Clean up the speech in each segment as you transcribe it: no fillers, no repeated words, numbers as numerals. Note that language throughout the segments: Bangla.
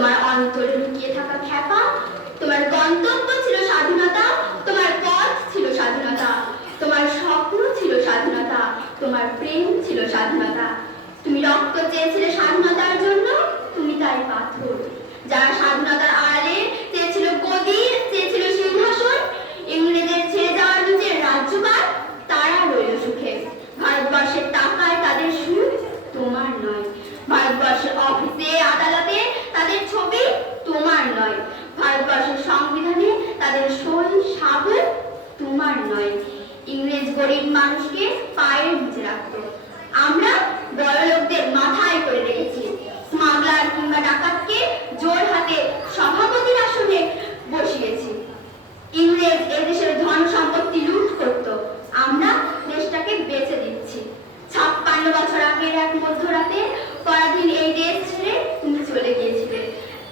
তোমার অন্তরে লুকিয়ে থাকা খ্যাপা, তোমার গন্তব্য ছিল স্বাধীনতা, তোমার পথ ছিল স্বাধীনতা, তোমার স্বপ্ন ছিল স্বাধীনতা, তোমার প্রেম ছিল স্বাধীনতা। তুমি রক্ত চেয়েছিলে স্বাধীনতার জন্য, তুমি তাই পাথর। যারা স্বাধীনতার আড়ালে চেয়েছিল গদি, চেয়েছিল সিংহাসন, ইংরেজের ছেড়ে যাওয়ার নিজের রাজ্যপাল, তারা রইল সুখে। ভারতবর্ষের টাকায় তাদের সুখ, তোমার নয়। ভারতবর্ষের অফিসে আদালতে তাদের ছবি, তোমার নয়। ভারতবর্ষের সংবিধানে তাদের সই সাবল, তোমার নয়। ইংরেজ গরিব মানুষকে পায়ের নিচে রাখত, আমরা বড়লোকদের মাথায় করে রেখেছি। স্মাগলার কিংবা ডাকাতকে জোর হাতে সভাপতির আসনে বসিয়েছি। ইংরেজ এদেশের ধন সম্পত্তি লুট করত, আমরা দেশটাকে বেচে দিচ্ছি। 56 বছর আগের এক মধ্যরাতে পরাধীন এই দেশ ছেড়ে তুমি চলে গিয়েছিলে।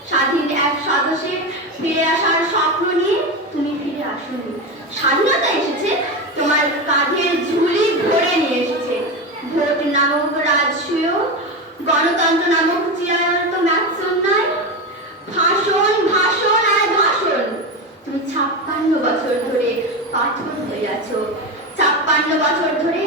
স্বাধীন এক স্বদেশে ফিরে আসার স্বপ্ন নিয়ে তুমি ফিরে আসোনি। স্বাধীনতা এসেছে তোমার কাঁধের ঝুলি ভরে নিয়ে এসেছে। ভোট নামক রাজসূয়, গণতন্ত্র নামক চিরায়ত ম্যাথসন্যায়, ভাষণ ভাষণ আর ভাষণ। তুমি 56 বছর ধরে পাথর হয়ে আছো। 56 বছর ধরে